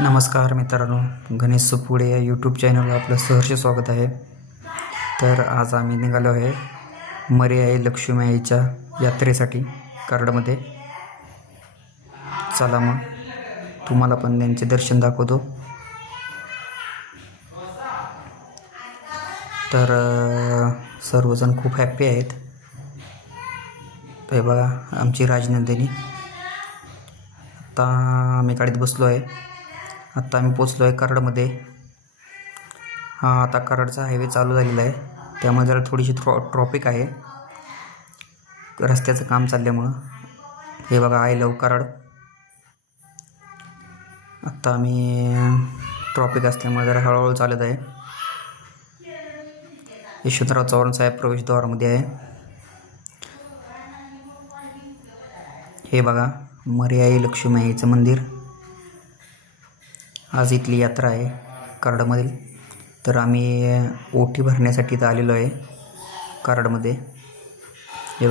नमस्कार मित्रांनो, गणेश सुपुडे या यूट्यूब चॅनलवर आपलं सहर्ष स्वागत आहे। तर आज आम्ही निघालो आहे मर्याई लक्ष्मी आईच्या यात्रेसाठी कराडमध्ये। चला मग तुम्हाला पण त्यांचे दर्शन दाखवतो। तर सर्वजण खूप हॅपी आहेत। हे बघा आमची राजनंदिनी। आता आम्ही गाडीत बसलो आहे। आता आम्ही पोचलो आहे कराडमध्ये। आता कराडचा हायवे चालू झालेला आहे, त्यामुळे जरा थोडीशी ट्रॉफिक आहे रस्त्याचं काम चालल्यामुळं। हे बघा आय लव कराड। आता आम्ही ट्रॉफिक असल्यामुळे जरा हळूहळू चालत आहे। यशवंतराव चव्हाण साहेब प्रवेशद्वारामध्ये आहे। हे बघा मर्याई लक्ष्मी आईचं मंदिर। आज इथली यात्रा आहे कराडमधील। तर आम्ही ओटी भरण्यासाठी इथं आलेलो आहे कराडमध्ये। हे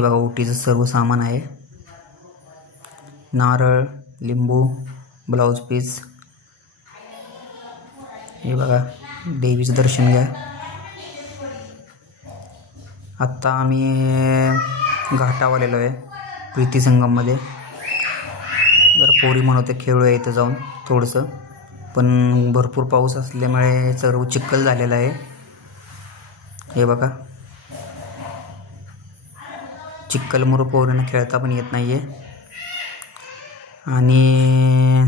बघा ओटीचं सर्व सामान आहे, नारळ, लिंबू, ब्लाउज पीस। हे बघा देवीचं दर्शन घ्या। आत्ता आम्ही घाटावर आलेलो आहे प्रीती संगममध्ये। जर पोरी म्हणते खेळूया इथं जाऊन थोडंसं, पण भरपूर पाऊस असल्यामुळे सर्व चिखल झालेला आहे। हे बघा चिखलमुळे पोरींना खेळता पण येत नाही आहे, आणि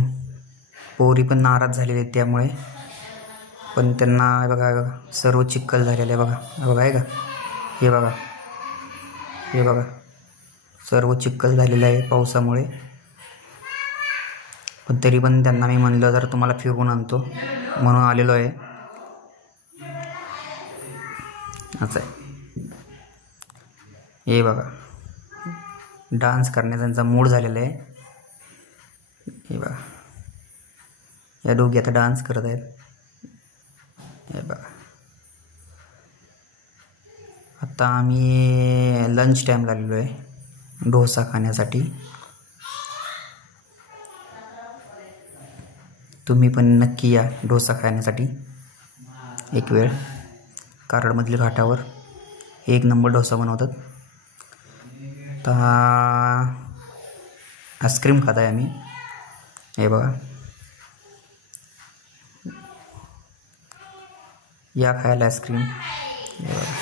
पोरी पण नाराज झालेले आहेत त्यामुळे। पण त्यांना बघा सर्व चिखल झालेलं आहे। बघा आहे का, हे बघा सर्व चिखल झालेलं आहे पावसामुळे। पण तरी पण त्यांना मी म्हणलं जर तुम्हाला फिरवून आणतो म्हणून आलेलो आहे। असं आहे। हे बघा डान्स करण्याचा त्यांचा मूड झालेला आहे। हे बघा या दोघी आता डान्स करत आहेत। हे बघा आता आम्ही लंच टाईमला आलेलो आहे डोसा खाण्यासाठी। तुम्ही पण नक्की या डोसा खाण्यासाठी एक वेळ। कराडमधील घाटावर एक नंबर डोसा बनवतात। आता आईस्क्रीम खात आहे आम्ही। हे बघा या खायला आईस्क्रीम। हे बघा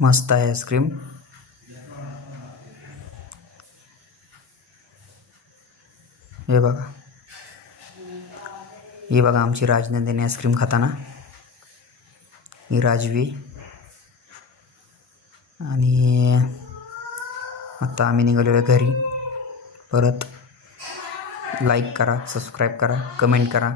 मस्त आहे आईस्क्रीम। हे बघा आमची राजनंदिनी आईस्क्रीम खाताना। ही राजवी। आणि आता आम्ही निघालेलो आहे घरी। परत लाईक करा, सबस्क्राईब करा, कमेंट करा।